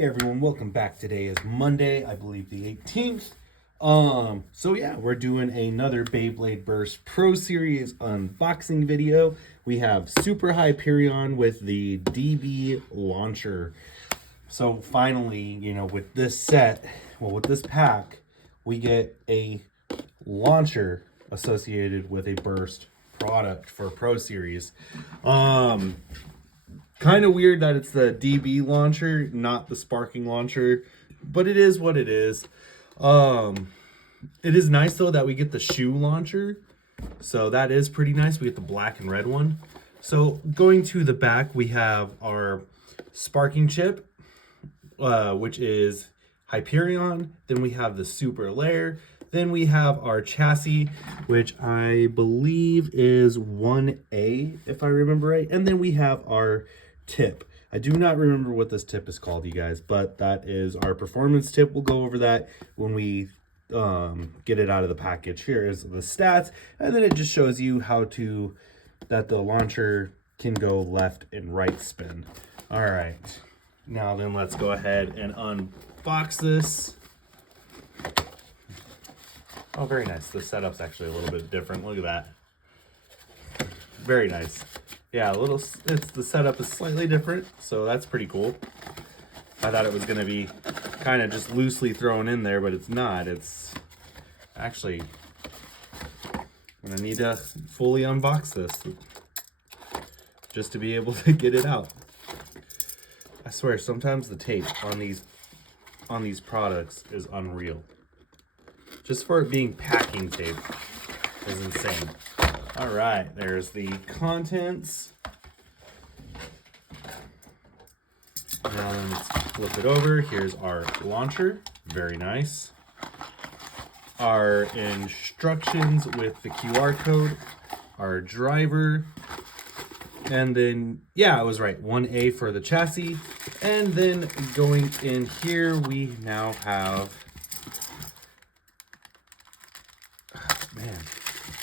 Hey everyone, welcome back. Today is Monday, I believe the 18th. So yeah, we're doing another Beyblade Burst Pro Series unboxing video. We have Super Hyperion with the DB launcher. So finally, with this set, with this pack, we get a launcher associated with a Burst product for Pro Series. Kind of weird that it's the DB launcher, not the sparking launcher, but it is what it is. It is nice though that we get the shoe launcher, so that is pretty nice. We get the black and red one. So going to the back, we have our sparking chip, which is Hyperion. Then we have the super layer. Then we have our chassis, which I believe is 1A, if I remember right. And then we have our tip. I do not remember what this tip is called, you guys, but that is our performance tip. We'll go over that when we get it out of the package. Here is the stats, and then it just shows you that the launcher can go left and right spin. All right, now then let's go ahead and unbox this. Oh, very nice. The setup's actually a little bit different. Look at that. Very nice. Yeah, the setup is slightly different, so that's pretty cool. I thought it was gonna be kind of just loosely thrown in there, but it's not. It's actually, I'm gonna need to fully unbox this just to be able to get it out. I swear, sometimes the tape on these products is unreal. Just for it being packing tape is insane. All right, there's the contents. Now let's flip it over. Here's our launcher, very nice. Our instructions with the QR code, our driver, and then, yeah, I was right, 1A for the chassis. And then going in here, we now have,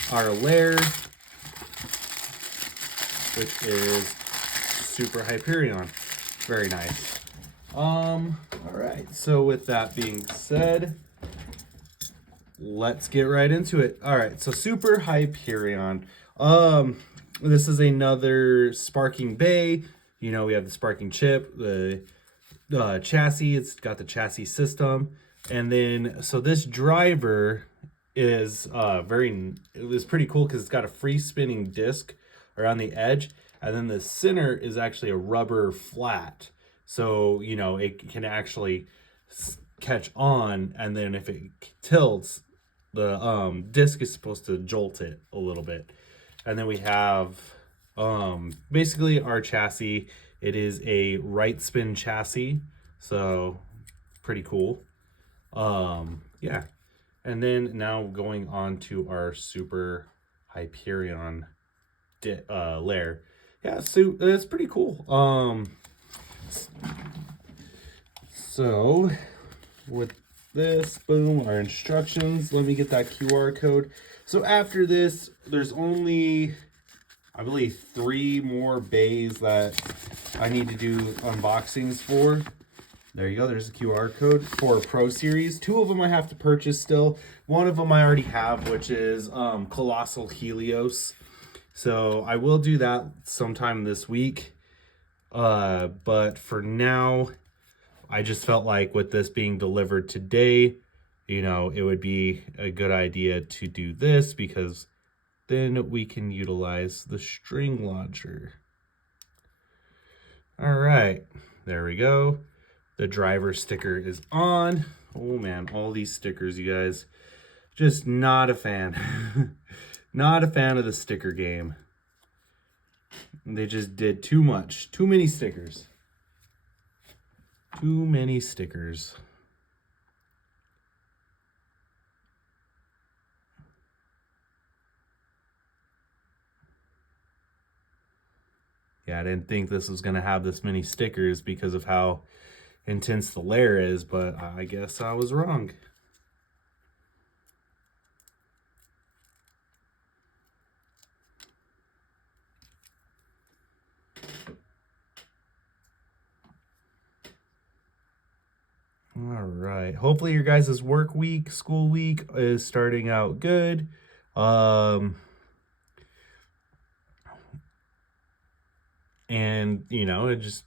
our layer, which is Super Hyperion. Very nice. All right, so with that being said, let's get right into it. All right, so Super Hyperion. This is another sparking bay. We have the sparking chip, the chassis. It's got the chassis system. And then, so this driver is it was pretty cool because it's got a free spinning disc around the edge, and then the center is actually a rubber flat, so it can actually catch on, and then if it tilts, the disc is supposed to jolt it a little bit. And then we have basically our chassis. It is a right spin chassis, so pretty cool. Yeah. And then now going on to our Super Hyperion layer. Yeah, so that's pretty cool. So with this, boom, our instructions. Let me get that QR code. So after this, there's only, I believe, 3 more bays that I need to do unboxings for. There you go. There's a QR code for Pro Series. 2 of them I have to purchase still. One of them I already have, which is Colossal Helios. So I will do that sometime this week. But for now, I just felt like with this being delivered today, it would be a good idea to do this because then we can utilize the string launcher. All right, there we go. The driver sticker is on. Oh man, all these stickers, you guys. Just not a fan. Not a fan of the sticker game. They just did too much. Too many stickers. Too many stickers. Yeah, I didn't think this was going to have this many stickers because of how intense the layer is, but I guess I was wrong. All right. Hopefully your guys' work week, school week is starting out good. And you know, just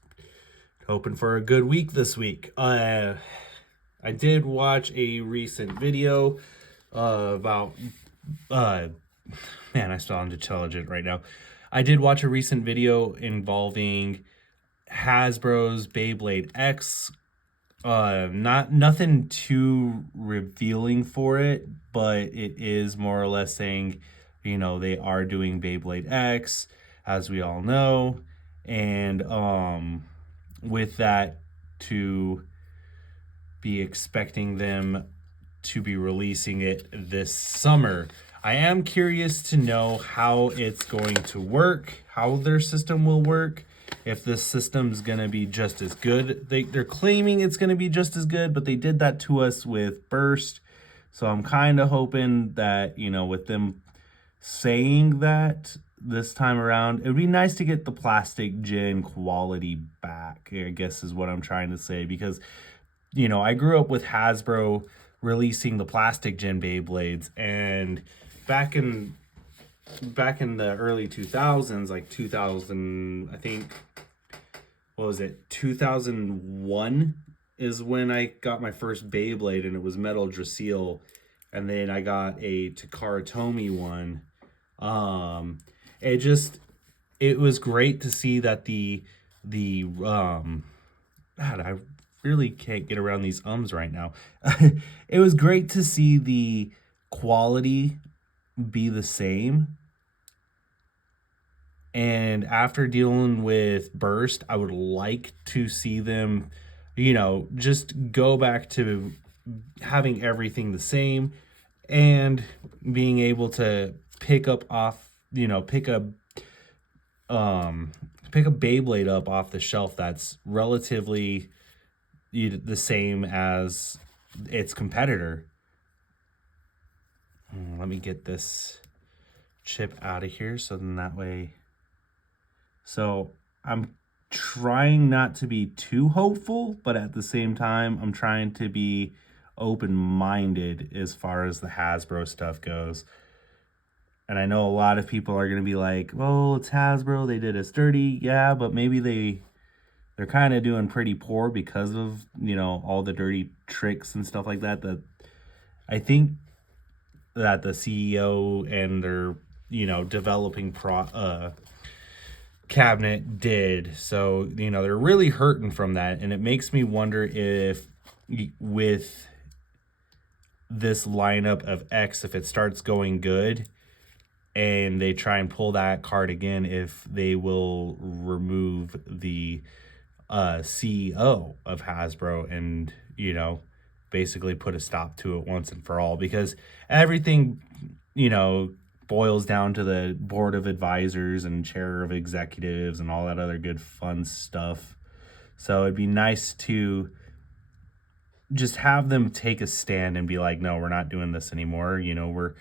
hoping for a good week this week. I did watch a recent video about man, I sound intelligent right now. I did watch a recent video involving Hasbro's Beyblade X. Nothing too revealing for it, but it is more or less saying, you know, they are doing Beyblade X, as we all know, and with that, to be expecting them to be releasing it this summer. I am curious to know how it's going to work, how their system will work, if this system's going to be just as good. They're claiming it's going to be just as good, but they did that to us with Burst. So I'm kind of hoping that, you know, with them saying that this time around, it would be nice to get the plastic gen quality back, I guess is what I'm trying to say. Because, you know, I grew up with Hasbro releasing the plastic gen Beyblades, and back in the early 2000s, like 2000, I think, what was it, 2001 is when I got my first Beyblade, and it was metal Drasil, and then I got a Takara Tomy one. It was great to see that God, I really can't get around these ums right now. It was great to see the quality be the same. And after dealing with Burst, I would like to see them, you know, just go back to having everything the same and being able to pick a Beyblade up off the shelf that's relatively the same as its competitor. Let me get this chip out of here so then that way. So I'm trying not to be too hopeful, but at the same time, I'm trying to be open-minded as far as the Hasbro stuff goes. And I know a lot of people are going to be like, well, it's Hasbro, they did us dirty. Yeah, but maybe they're kind of doing pretty poor because of, you know, all the dirty tricks and stuff like that. That I think that the CEO and their, you know, developing cabinet did. So, you know, they're really hurting from that. And it makes me wonder if with this lineup of X, if it starts going good and they try and pull that card again, if they will remove the CEO of Hasbro and, you know, basically put a stop to it once and for all. Because everything, you know, boils down to the board of advisors and chair of executives and all that other good fun stuff. So it'd be nice to just have them take a stand and be like, no, we're not doing this anymore. You know, we're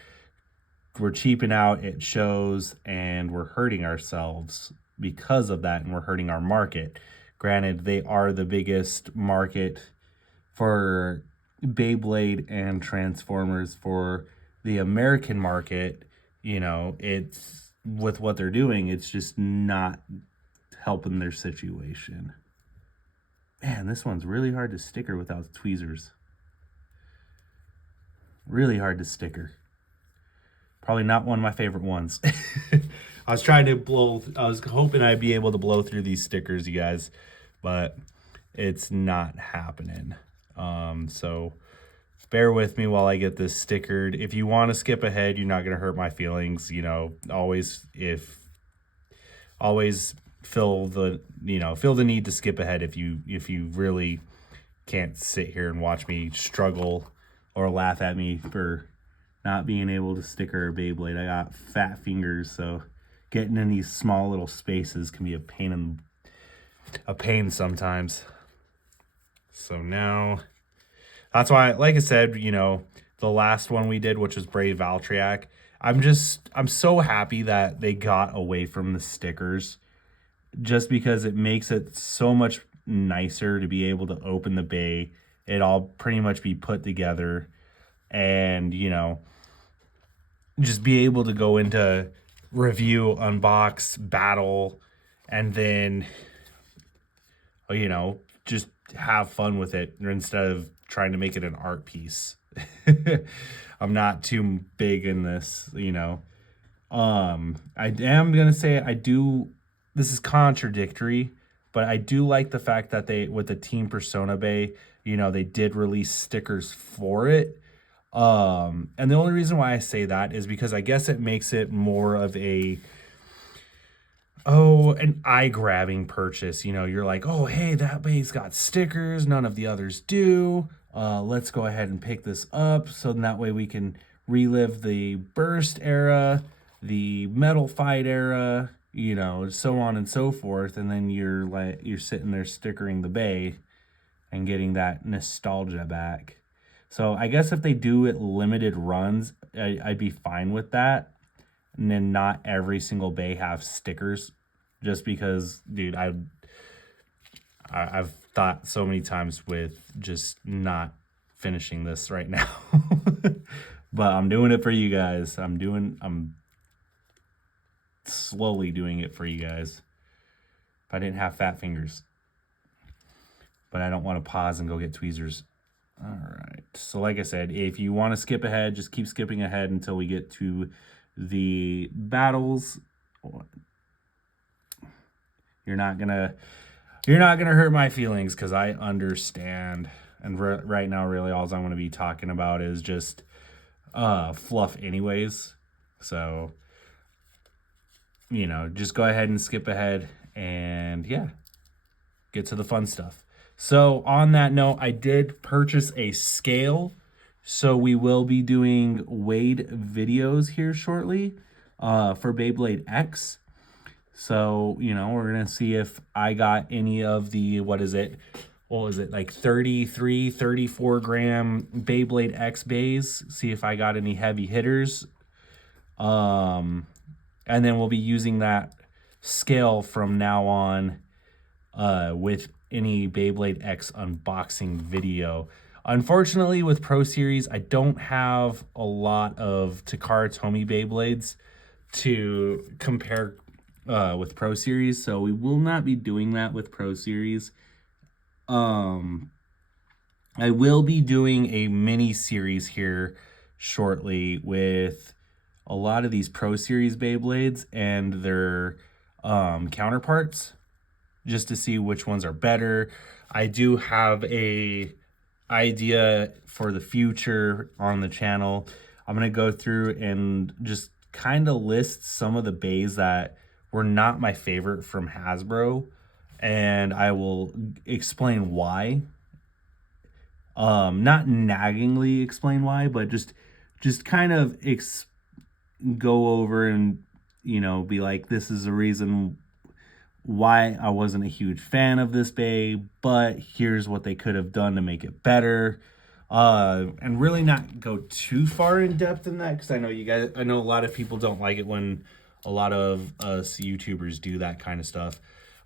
cheaping out at shows and we're hurting ourselves because of that, and we're hurting our market. Granted, they are the biggest market for Beyblade and Transformers for the American market. You know, it's with what they're doing, it's just not helping their situation. Man, this one's really hard to sticker without tweezers. Really hard to sticker. Probably not one of my favorite ones. I was hoping I'd be able to blow through these stickers, you guys, but it's not happening. So bear with me while I get this stickered. If you want to skip ahead, you're not going to hurt my feelings. You know, always feel the need to skip ahead if you really can't sit here and watch me struggle or laugh at me for not being able to sticker a Beyblade. I got fat fingers, so getting in these small little spaces can be a pain sometimes. So now, that's why, like I said, you know, the last one we did, which was Brave Valtryek, I'm so happy that they got away from the stickers, just because it makes it so much nicer to be able to open the bay it all pretty much be put together, and you know, just be able to go into review, unbox, battle, and then, you know, just have fun with it instead of trying to make it an art piece. I'm not too big in this, you know. I am gonna say I do. This is contradictory, but I do like the fact that they, with the Team Persona Bay, you know, they did release stickers for it. And the only reason why I say that is because I guess it makes it more of an eye-grabbing purchase. You know, you're like, oh, hey, that bay's got stickers, none of the others do. Let's go ahead and pick this up, so that way we can relive the Burst era, the Metal Fight era, you know, so on and so forth. And then you're sitting there stickering the bay and getting that nostalgia back. So I guess if they do it limited runs, I'd be fine with that. And then not every single bay have stickers, just because, dude, I've thought so many times with just not finishing this right now. But I'm doing it for you guys. I'm slowly doing it for you guys. If I didn't have fat fingers. But I don't want to pause and go get tweezers. All right. So like I said, if you want to skip ahead, just keep skipping ahead until we get to the battles. You're not gonna hurt my feelings, because I understand. And right now, really, all I'm going to be talking about is just fluff anyways. So, you know, just go ahead and skip ahead and, yeah, get to the fun stuff. So on that note, I did purchase a scale. So we will be doing weighed videos here shortly for Beyblade X. So, you know, we're going to see if I got any of the, like 33, 34 gram Beyblade X bays. See if I got any heavy hitters. And then we'll be using that scale from now on with any Beyblade X unboxing video. Unfortunately, with Pro Series, I don't have a lot of Takara Tomy Beyblades to compare with Pro Series, so we will not be doing that with Pro Series. I will be doing a mini series here shortly with a lot of these Pro Series Beyblades and their counterparts, just to see which ones are better. I do have a idea for the future on the channel. I'm going to go through and just kind of list some of the bays that were not my favorite from Hasbro, and I will explain why. Not naggingly explain why, but just kind of go over and, you know, be like, this is the reason why I wasn't a huge fan of this bay, but here's what they could have done to make it better. And really not go too far in depth in that, because I know a lot of people don't like it when a lot of us YouTubers do that kind of stuff.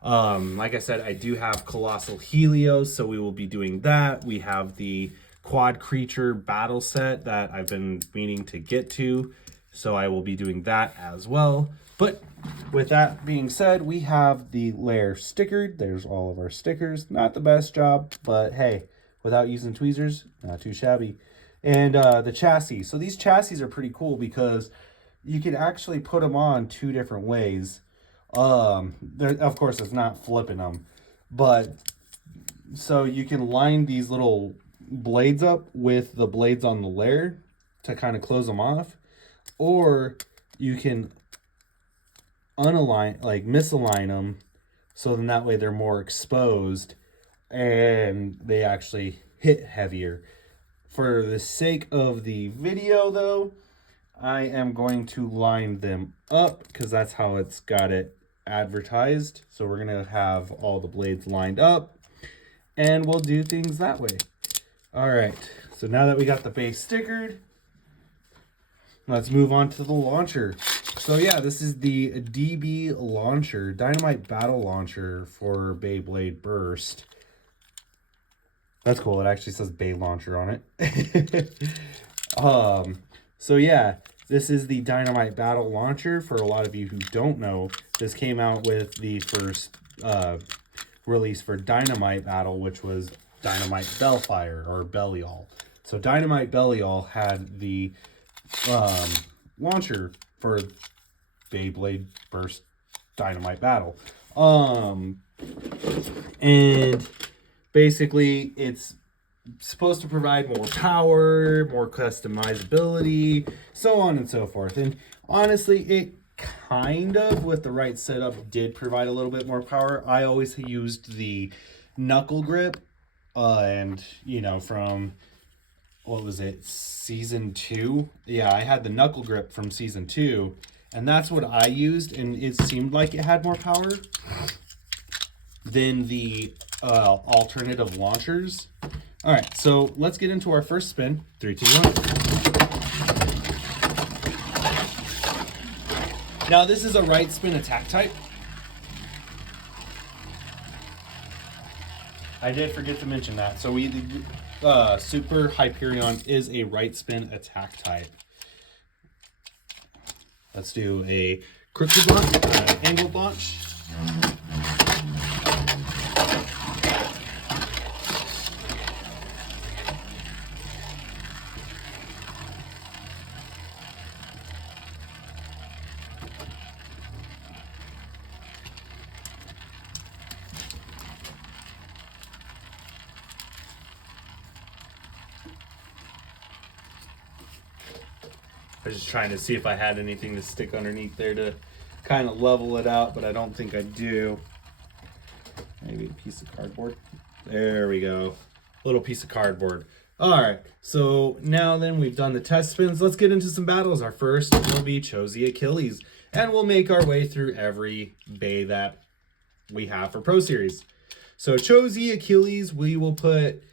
Like I said, I do have Colossal Helios, so we will be doing that. We have the Quad Creature battle set that I've been meaning to get to, so I will be doing that as well. But with that being said, we have the layer stickered. There's all of our stickers. Not the best job, but hey, without using tweezers, not too shabby. And the chassis. So these chassis are pretty cool because you can actually put them on two different ways. Of course, it's not flipping them, but so you can line these little blades up with the blades on the layer to kind of close them off, or you can misalign them, so then that way they're more exposed and they actually hit heavier. For the sake of the video though, I am going to line them up because that's how it's got it advertised. So we're going to have all the blades lined up and we'll do things that way. All right, so now that we got the base stickered, let's move on to the launcher. So yeah, this is the DB launcher, Dynamite Battle Launcher for Beyblade Burst. That's cool. It actually says Bay Launcher on it. So yeah, this is the Dynamite Battle Launcher. For a lot of you who don't know, this came out with the first release for Dynamite Battle, which was Dynamite Bellfire or Belial. So Dynamite Belial had the launcher for Beyblade Burst Dynamite Battle. And basically it's supposed to provide more power, more customizability, so on and so forth. And honestly, it kind of, with the right setup, did provide a little bit more power. I always used the knuckle grip, and you know, from what was it, season 2? Yeah, I had the knuckle grip from season 2, and that's what I used, and it seemed like it had more power than the alternative launchers. All right, so let's get into our first spin. 3, 2, 1. Now this is a right spin attack type. I did forget to mention that. So Super Hyperion is a right spin attack type. Let's do a crooked launch, angled launch. I was just trying to see if I had anything to stick underneath there to kind of level it out, but I don't think I do. Maybe a piece of cardboard. There we go. Little piece of cardboard. All right, so now then we've done the test spins. Let's get into some battles. Our first will be Chozy Achilles, and we'll make our way through every bay that we have for Pro Series. So Chozy Achilles, we will put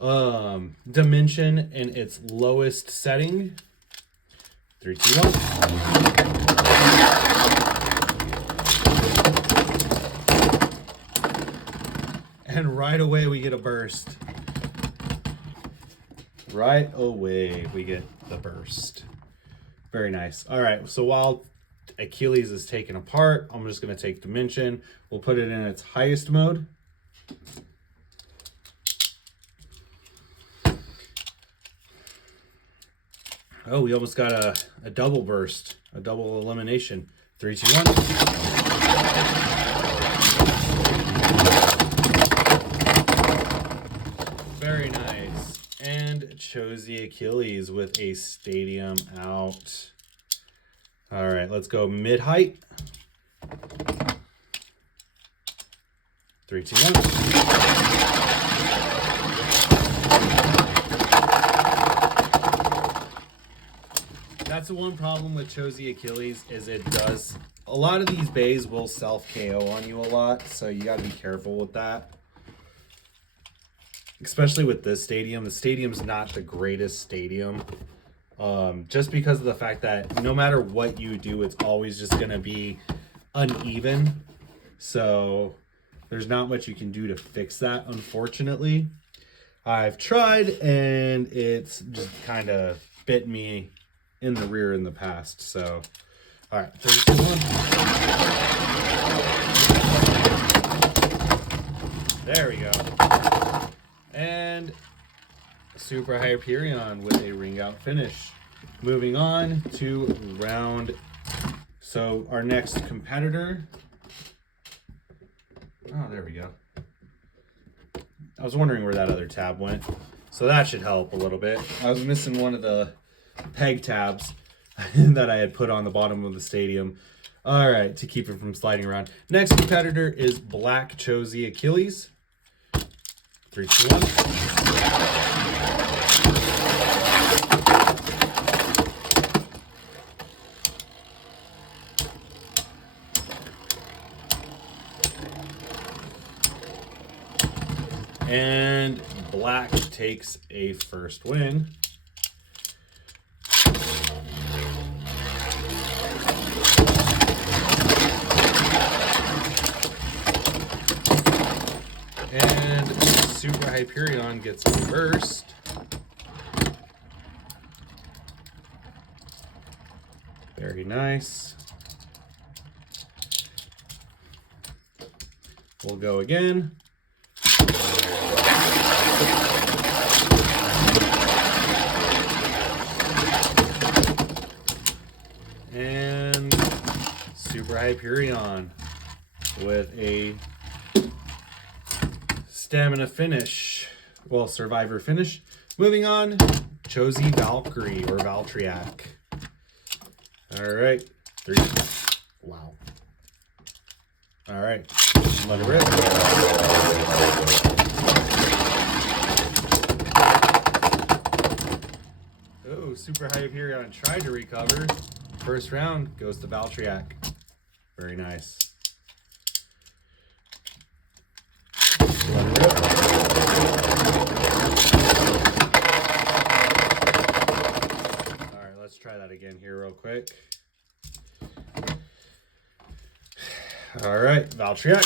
Dimension in its lowest setting. 3, 2, 1. And right away we get a burst. Right away we get the burst. Very nice. All right, so while Achilles is taken apart, I'm just going to take Dimension. We'll put it in its highest mode. Oh, we almost got a double burst, a double elimination. 3, 2, 1. Very nice. And Chozy Achilles with a stadium out. All right, let's go mid-height. 3, 2, 1. That's the one problem with Chozy Achilles, is it does, a lot of these bays will self-KO on you a lot, so you got to be careful with that. Especially with this stadium. The stadium's not the greatest stadium, just because of the fact that no matter what you do, it's always just going to be uneven. So there's not much you can do to fix that, unfortunately. I've tried, and it's just kind of bit me in the rear in the past. So all right, 3, 2, 1. There we go. And Super Hyperion with a ring out finish. Moving on to round. So our next competitor. Oh, there we go. I was wondering where that other tab went. So that should help a little bit. I was missing one of the peg tabs that I had put on the bottom of the stadium. All right, to keep it from sliding around. Next competitor is Black Chozy Achilles. 3, 2, 1. And Black takes a first win. And Super Hyperion gets a burst. Very nice. We'll go again. And Super Hyperion with a stamina finish. Well, survivor finish. Moving on, Chozy Valkyrie or Valtriac. All right, 3. Wow. All right, let it rip. Oh, Super Hyperion tried to recover. First round goes to Valtriac. Very nice. Let it rip. All right, let's try that again here real quick. All right, Valtriac.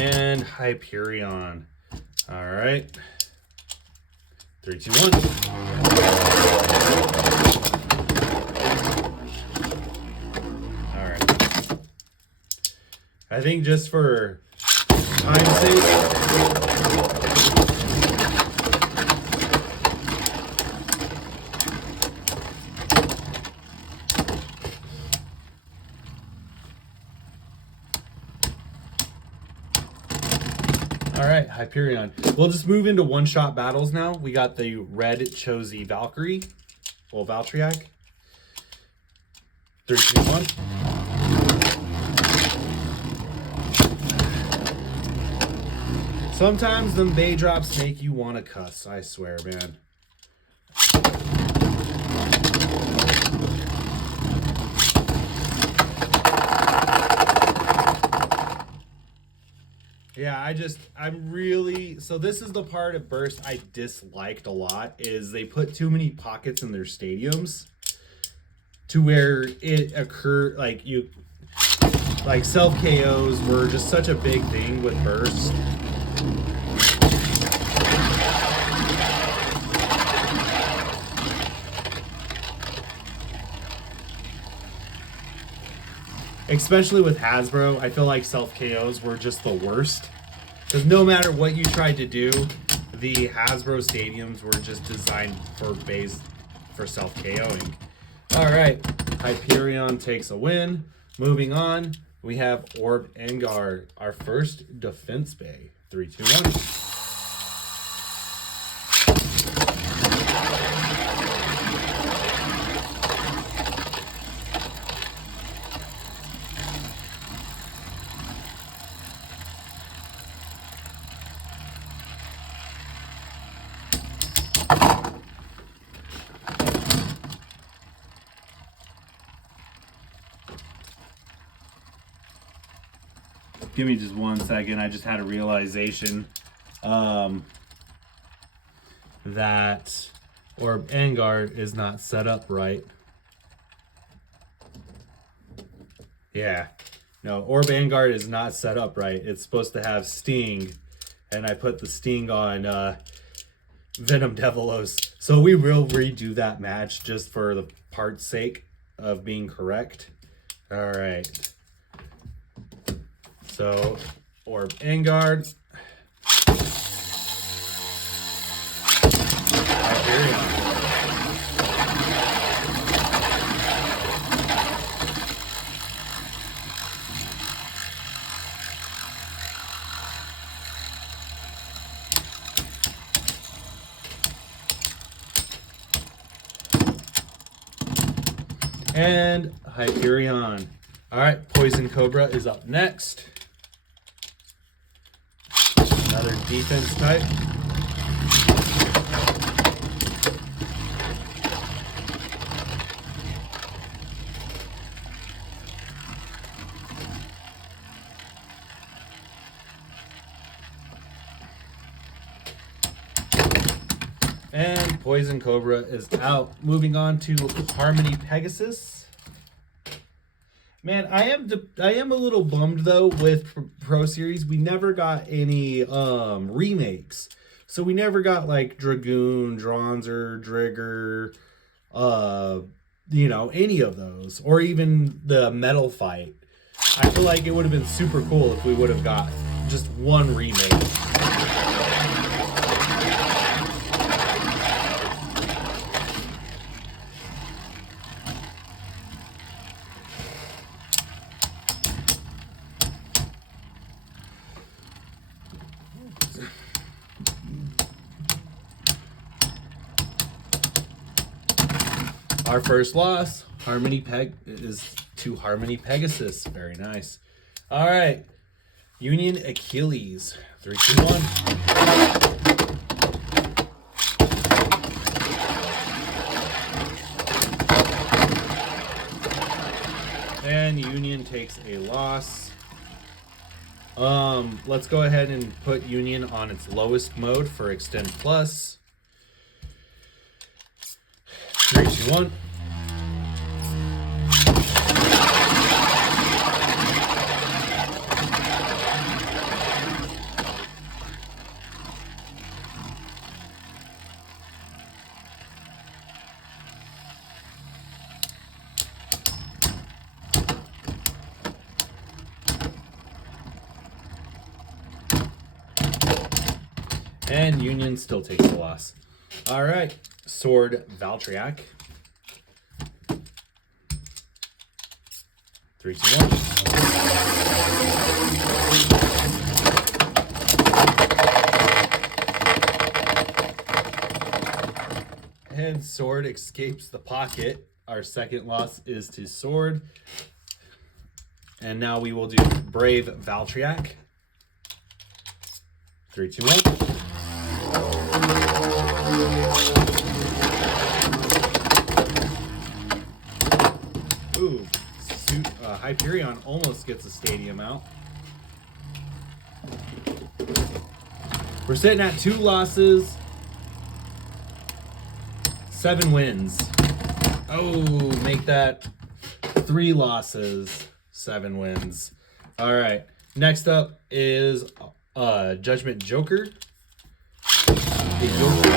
And Hyperion. All right. 3, 2, 1. All right. I think just for time's sake, all right, Hyperion. We'll just move into one-shot battles now. We got the red Chozy Valkyrie. Well, Valtriac. 3, 2, 1. Sometimes them bay drops make you want to cuss, I swear, man. Yeah, I'm really, so this is the part of Burst I disliked a lot, is they put too many pockets in their stadiums to where it occurred, like self KOs were just such a big thing with Burst. Especially with Hasbro, I feel like self KOs were just the worst. Because no matter what you tried to do, the Hasbro stadiums were just designed for self KOing. All right, Hyperion takes a win. Moving on, we have Orb Engar, our first defense bay. 3, 2, 1. Give me just 1 second. I just had a realization that Orb Engar is not set up right. Yeah. No, Orb Engar is not set up right. It's supposed to have Sting, and I put the Sting on Venom Devilos. So we will redo that match just for the part's sake of being correct. All right. So, Orb Engar. Hyperion. And Hyperion. All right, Poison Cobra is up next. Another defense type. Poison Cobra is out. Moving on to Harmony Pegasus. Man, I am a little bummed though with Pro Series. We never got any remakes. So we never got like Dragoon, Dronzer, Drigger, any of those, or even the Metal Fight. I feel like it would have been super cool if we would have got just one remake. Our first loss, is to Harmony Pegasus. Very nice. All right, Union Achilles. 3, 2, 1. And Union takes a loss. Let's go ahead and put Union on its lowest mode for Extend Plus. 3, 2, 1. And Union still takes the loss. All right, Sword Valtryek. 3, 2, 1. And Sword escapes the pocket. Our second loss is to Sword. And now we will do Brave Valtryek. 3, 2, 1. Ooh, Hyperion almost gets a stadium out. We're sitting at 2 losses, 7 wins. Oh, make that 3 losses, 7 wins. All right, next up is Judgment Joker. The Joker.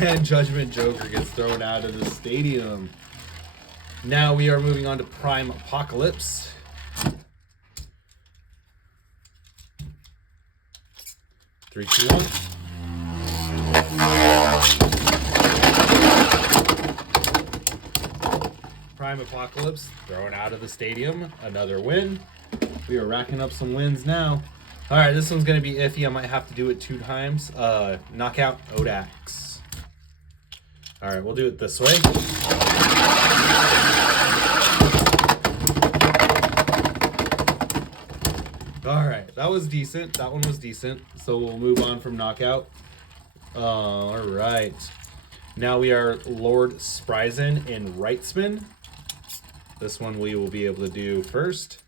And Judgment Joker gets thrown out of the stadium. Now we are moving on to Prime Apocalypse. 3, 2, 1. Prime Apocalypse thrown out of the stadium. Another win. We are racking up some wins now. All right, this one's going to be iffy. I might have to do it 2 times. Knockout Odax. All right, we'll do it this way. All right, that was decent. That one was decent. So we'll move on from knockout. All right. Now we are Lord Spryzen in Wrightsman. This one we will be able to do first.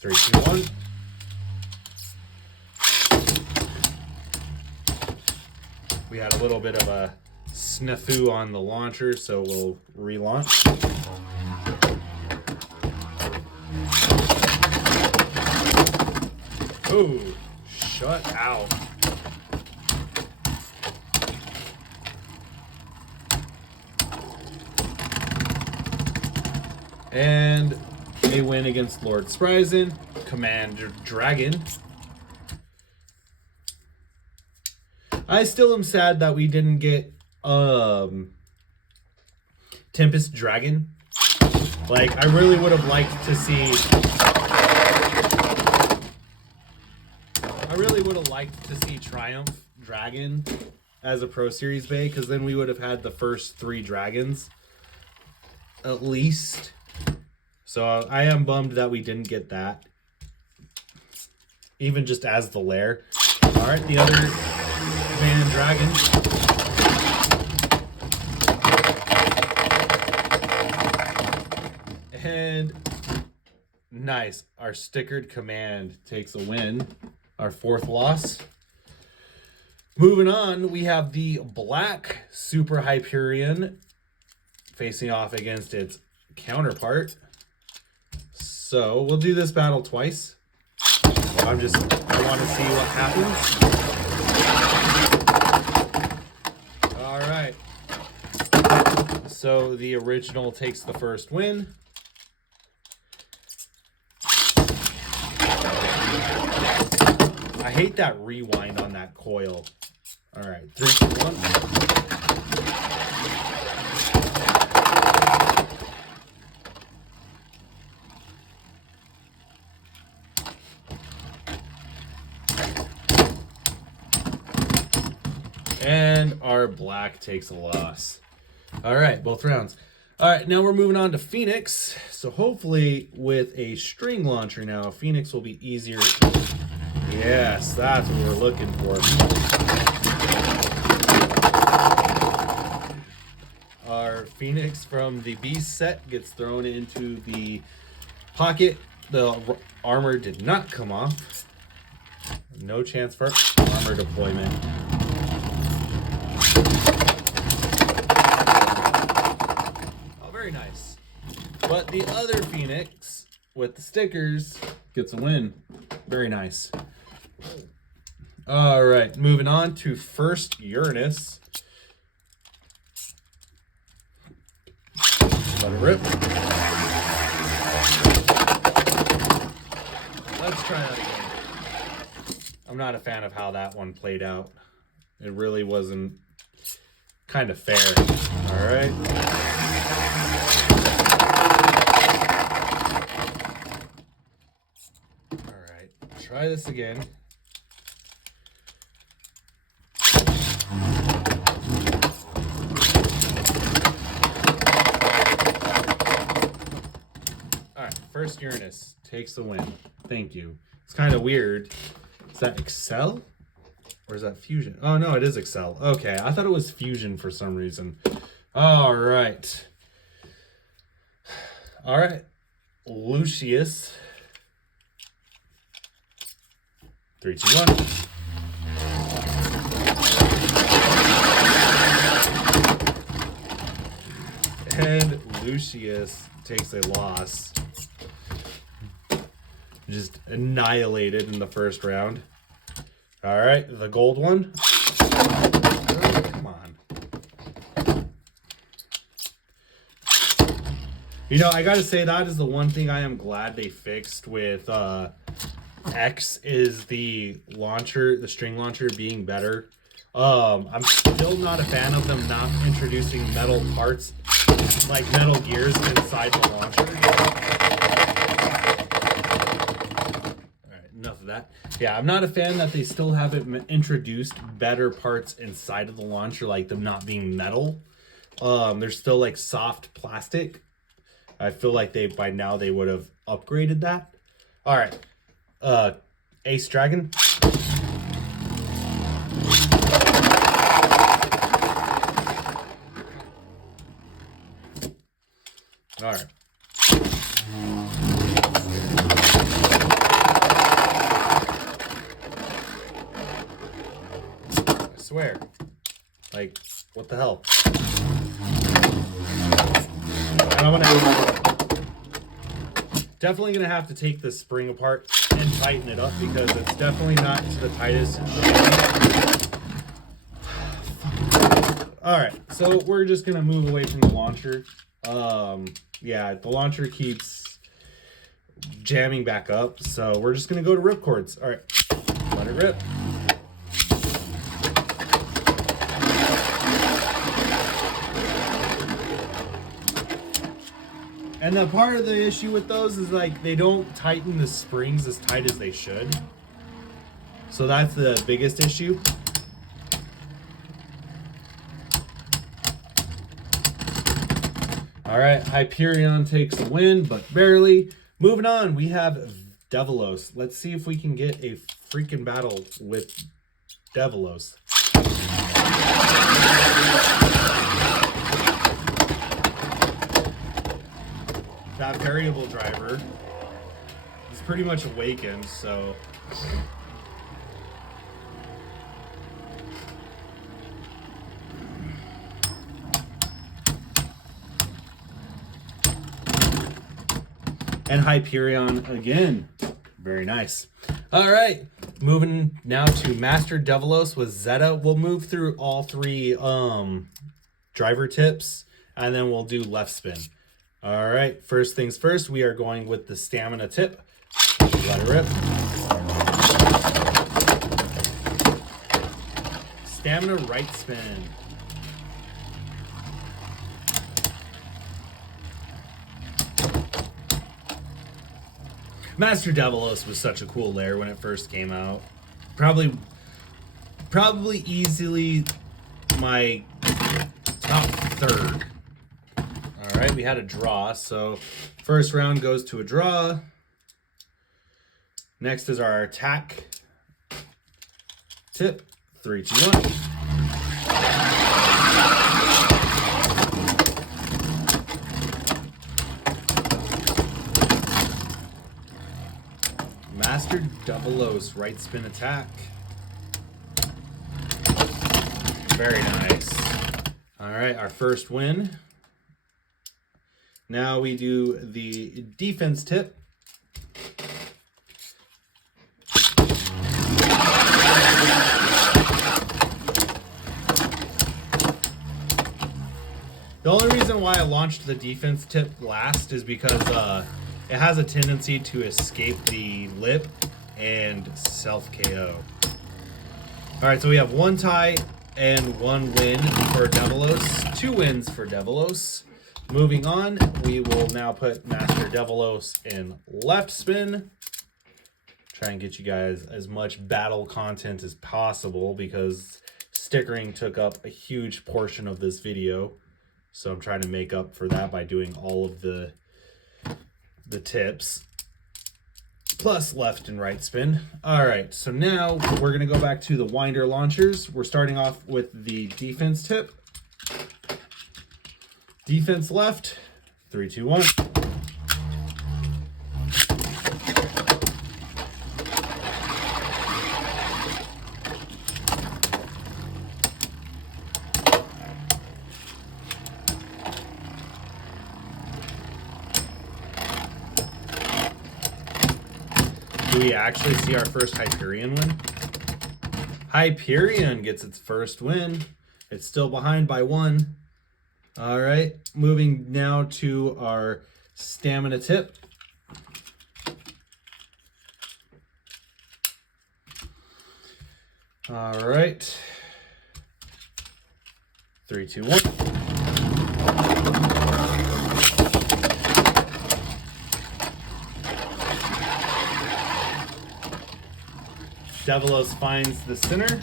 3, 2, 1. We had a little bit of a snafu on the launcher, so we'll relaunch. Oh, shut out. And a win against Lord Spryzen. Commander Dragon. I still am sad that we didn't get Tempest Dragon. Like, I really would have liked to see Triumph Dragon as a Pro Series Bay, because then we would have had the first 3 dragons at least. So I am bummed that we didn't get that, even just as the lair. All right, the other Van Dragon. And Nice. Our stickered command takes a win. Our 4th loss. Moving on, we have the black Super Hyperion facing off against its counterpart. So we'll do this battle twice. I want to see what happens. All right. So the original takes the first win. I hate that rewind on that coil. All right, 3, 2, 1. And our black takes a loss. All right, both rounds. All right, now we're moving on to Phoenix. So hopefully with a string launcher now, Phoenix will be easier. Yes, that's what we're looking for. Our Phoenix from the Beast set gets thrown into the pocket. The armor did not come off. No chance for armor deployment. Oh, very nice. But the other Phoenix with the stickers gets a win. Very nice. All right, moving on to first Uranus. Let it rip. Let's try that again. I'm not a fan of how that one played out. It really wasn't kind of fair. All right. All right, try this again. First Uranus takes the win. Thank you. It's kind of weird. Is that Excel? Or is that Fusion? Oh, no, it is Excel. Okay, I thought it was Fusion for some reason. All right. All right. Lucius. 3, 2, 1. And Lucius takes a loss. Just annihilated in the first round. All right, the gold one. Oh, come on. You know, I gotta say that is the one thing I am glad they fixed with X is the launcher, the string launcher being better. I'm still not a fan of them not introducing metal parts, like metal gears inside the launcher. Enough of that. Yeah, I'm not a fan that they still haven't introduced better parts inside of the launcher, like them not being metal. They're still like soft plastic. I feel like by now they would have upgraded that. All right, Ace Dragon. All right. Swear, like, what the hell? And I'm definitely gonna have to take this spring apart and tighten it up because it's definitely not to the tightest. All right, so we're just gonna move away from the launcher. Yeah, the launcher keeps jamming back up, so we're just gonna go to ripcords. All right, let it rip. And the part of the issue with those is like they don't tighten the springs as tight as they should. So that's the biggest issue. All right, Hyperion takes the win, but barely. Moving on, we have Devilos. Let's see if we can get a freaking battle with Devilos. That variable driver pretty much awakened, so. And Hyperion again. Very nice. All right, moving now to Master Devilos with Zeta. We'll move through all three driver tips, and then we'll do left spin. All right, first things first, we are going with the stamina tip. Let it rip. Stamina right spin. Master Devilos was such a cool lair when it first came out. Probably easily my top third. All right, we had a draw, so first round goes to a draw. Next is our attack tip. 3, 2, 1. Master Devilos right spin attack. Very nice. All right, our first win. Now we do the defense tip. The only reason why I launched the defense tip last is because it has a tendency to escape the lip and self-KO. All right, so we have 1 tie and 1 win for Devilos. 2 wins for Devilos. Moving on, we will now put Master Devilos in left spin. Try and get you guys as much battle content as possible because stickering took up a huge portion of this video. So I'm trying to make up for that by doing all of the tips. Plus left and right spin. All right, so now we're gonna go back to the winder launchers. We're starting off with the defense tip. Defense left, 3, 2, 1. Do we actually see our first Hyperion win? Hyperion gets its first win. It's still behind by 1. All right, moving now to our stamina tip. All right. 3, 2, 1. Devilos finds the center.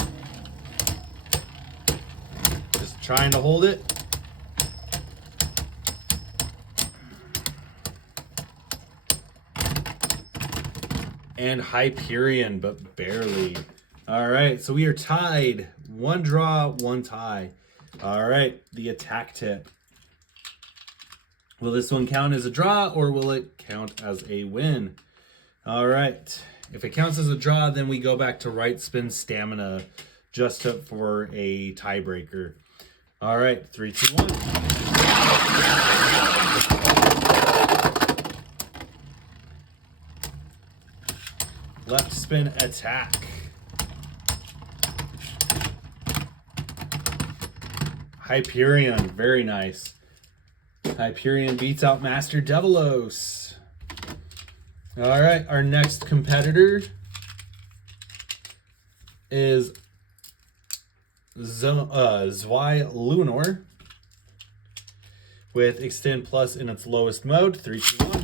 Just trying to hold it. And Hyperion, but barely. All right, so we are tied. 1 draw, 1 tie. All right, the attack tip. Will this one count as a draw or will it count as a win? All right, if it counts as a draw, then we go back to right spin stamina just for a tiebreaker. All right, 3, 2, 1. Left spin attack. Hyperion, very nice. Hyperion beats out Master Devilos. All right, our next competitor is Zwei Lunar with Extend Plus in its lowest mode. 3, 2, 1.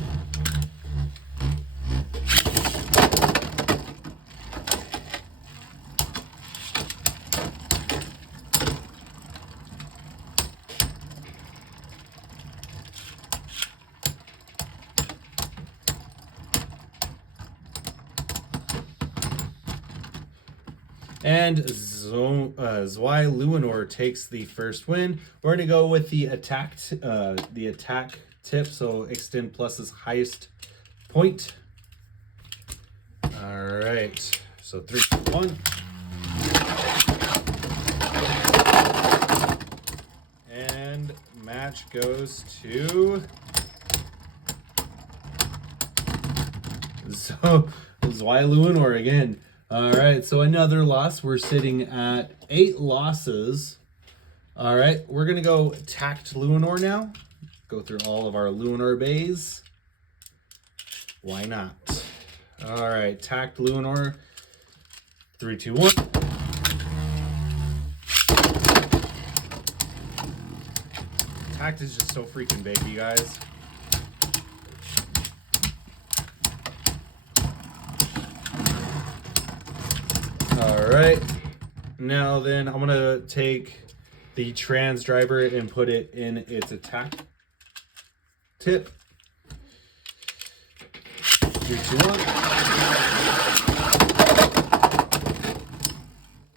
And Zwei Lunar takes the first win. We're gonna go with the attack tip, so Extend Plus's highest point. All right, so 3, 2, 1. And match goes to... So, Zweiluinor again. All right, so another loss. We're sitting at 8 losses. All right, we're going to go Tact Luinor now. Go through all of our Luinor bays. Why not? All right, Tact Luinor. 3, 2, 1. Tact is just so freaking big, you guys. All right, now then I'm gonna take the trans driver and put it in its attack tip. 3, 2, 1.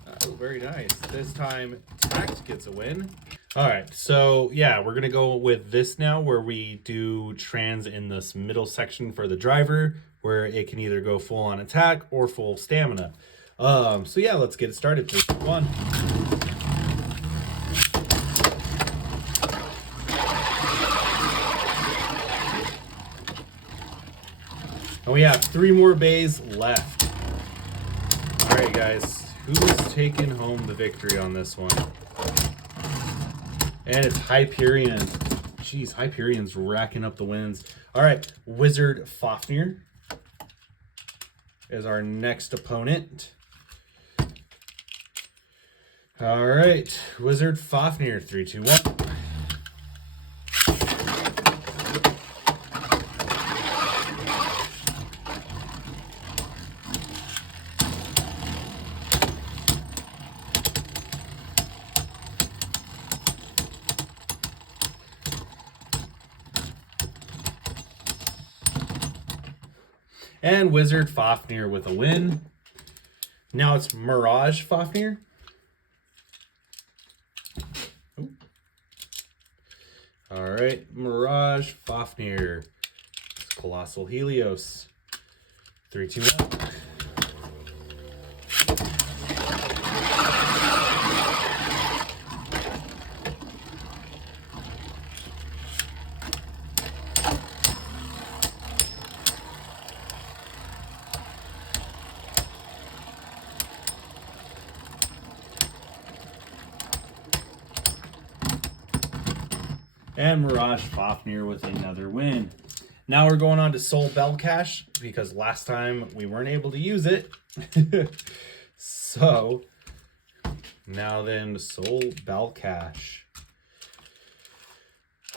Oh, very nice. This time Tact gets a win. All right, so yeah, we're gonna go with this now, where we do trans in this middle section for the driver, where it can either go full on attack or full stamina. So yeah, let's get it started. 3, 2, 1. And we have 3 more bays left. All right, guys, who's taking home the victory on this one? And it's Hyperion. Jeez, Hyperion's racking up the wins. All right, Wizard Fafnir is our next opponent. All right, Wizard Fafnir, 3, 2, 1. And Wizard Fafnir with a win. Now it's Mirage Fafnir. All right, Mirage Fafnir. Colossal Helios. 3, 2, 1. And Mirage Fafnir with another win. Now we're going on to Soul Belcash, because last time we weren't able to use it. So, now then, Soul Belcash.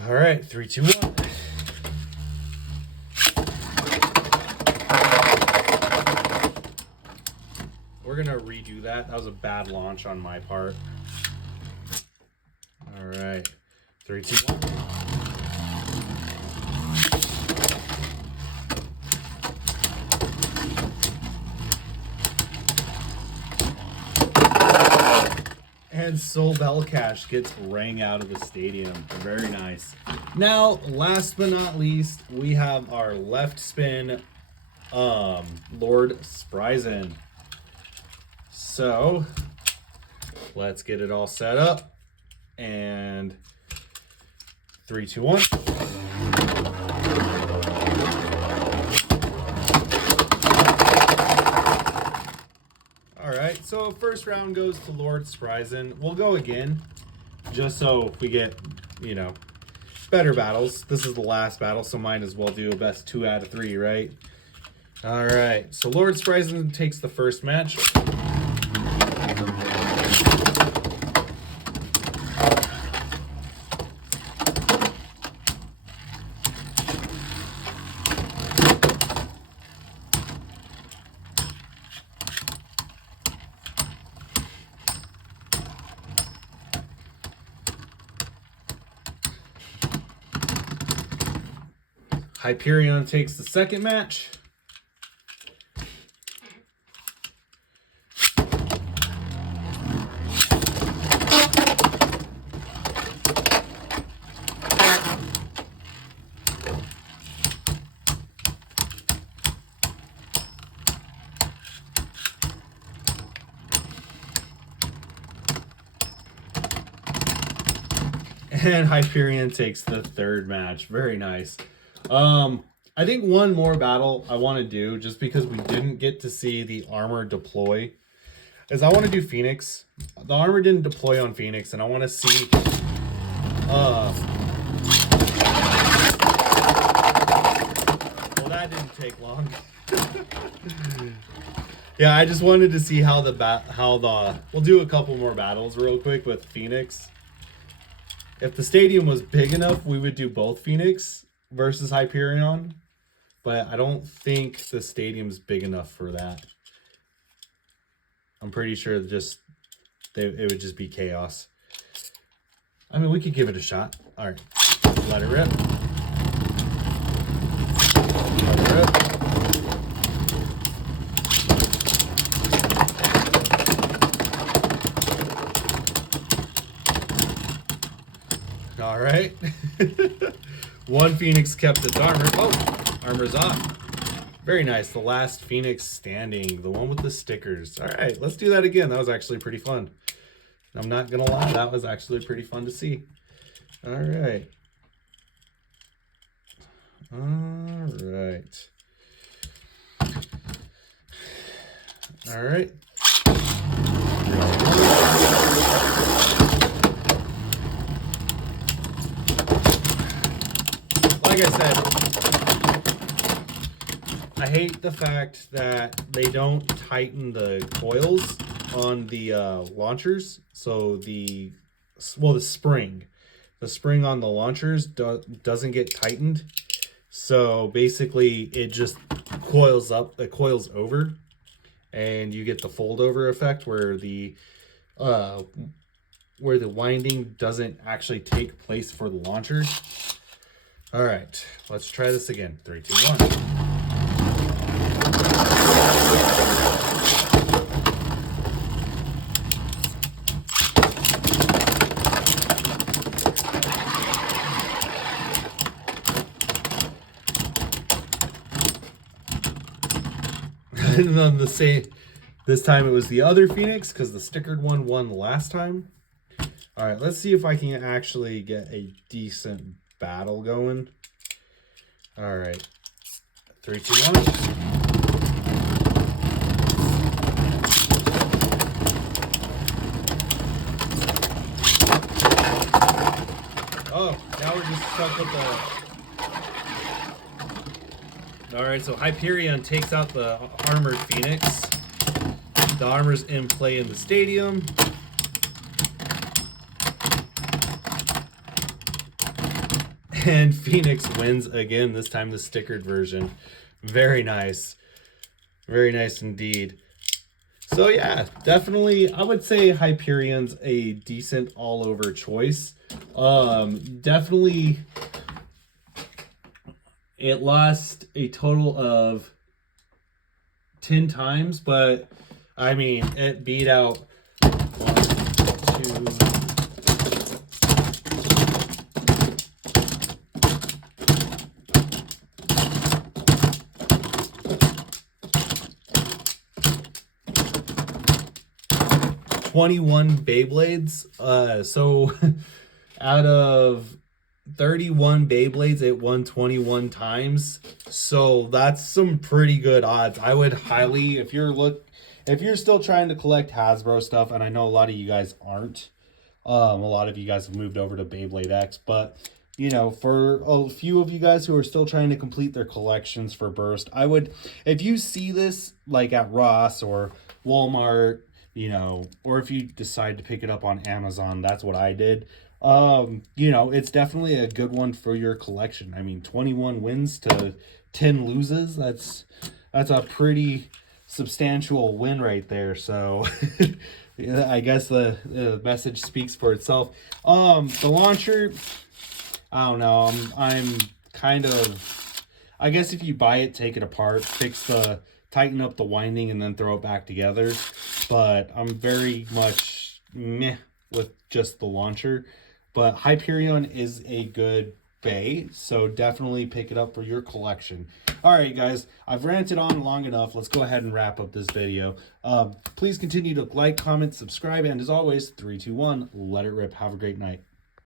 All right, 3, 2, 1. We're going to redo that. That was a bad launch on my part. All right. 3, 2, 1. And Soul Belcash gets rang out of the stadium. Very nice. Now, last but not least, we have our left spin, Lord Spryzen. So, let's get it all set up. And 3, 2, 1. All right, so first round goes to Lord Spryzen. We'll go again, just so we get, better battles. This is the last battle, so might as well do a best 2 out of 3, right? All right, so Lord Spryzen takes the first match. Hyperion takes the second match. And Hyperion takes the third match. Very nice. I think one more battle I want to do, just because we didn't get to see the armor deploy, is I want to do Phoenix. The armor didn't deploy on Phoenix, and I want to see... well, that didn't take long. Yeah, I just wanted to see how we'll do a couple more battles real quick with Phoenix. If the stadium was big enough, we would do both Phoenix versus Hyperion. But I don't think the stadium's big enough for that. I'm pretty sure it would just be chaos. I mean, we could give it a shot. All right, let it rip. Let it rip. All right. One Phoenix kept its armor. Oh, armor's off. Very nice. The last Phoenix standing. The one with the stickers. All right, let's do that again. That was actually pretty fun. I'm not going to lie. That was actually pretty fun to see. All right. All right. All right. Like I said, I hate the fact that they don't tighten the coils on the launchers. So the spring on the launchers doesn't get tightened. So basically it just coils up, it coils over, and you get the fold over effect where the winding doesn't actually take place for the launcher. All right, let's try this again. 3, 2, 1. And then this time it was the other Phoenix, because the stickered one won the last time. All right, let's see if I can actually get a decent battle going. All right, 3, 2, 1. Oh, now we're just stuck with the... All right, so Hyperion takes out the armored Phoenix. The armor's in play in the stadium. And Phoenix wins again, this time the stickered version. Very nice. Very nice indeed. So yeah, definitely, I would say Hyperion's a decent all-over choice. Definitely, it lost a total of 10 times, but I mean, it beat out 1, 2... 21 Beyblades. So out of 31 Beyblades, it won 21 times. So that's some pretty good odds. I would highly, if you're still trying to collect Hasbro stuff, and I know a lot of you guys aren't. A lot of you guys have moved over to Beyblade X, but you know, for a few of you guys who are still trying to complete their collections for Burst, I would, if you see this like at Ross or Walmart, you know, or if you decide to pick it up on Amazon, that's what I did. You know, it's definitely a good one for your collection. I mean, 21 wins to 10 loses. That's a pretty substantial win right there. So I guess the message speaks for itself. The launcher, I don't know. I'm kind of, I guess if you buy it, take it apart, tighten up the winding, and then throw it back together. But I'm very much meh with just the launcher. But Hyperion is a good bay, so definitely pick it up for your collection. All right, guys, I've ranted on long enough. Let's go ahead and wrap up this video. Please continue to like, comment, subscribe, and as always, 3, 2, 1, let it rip. Have a great night.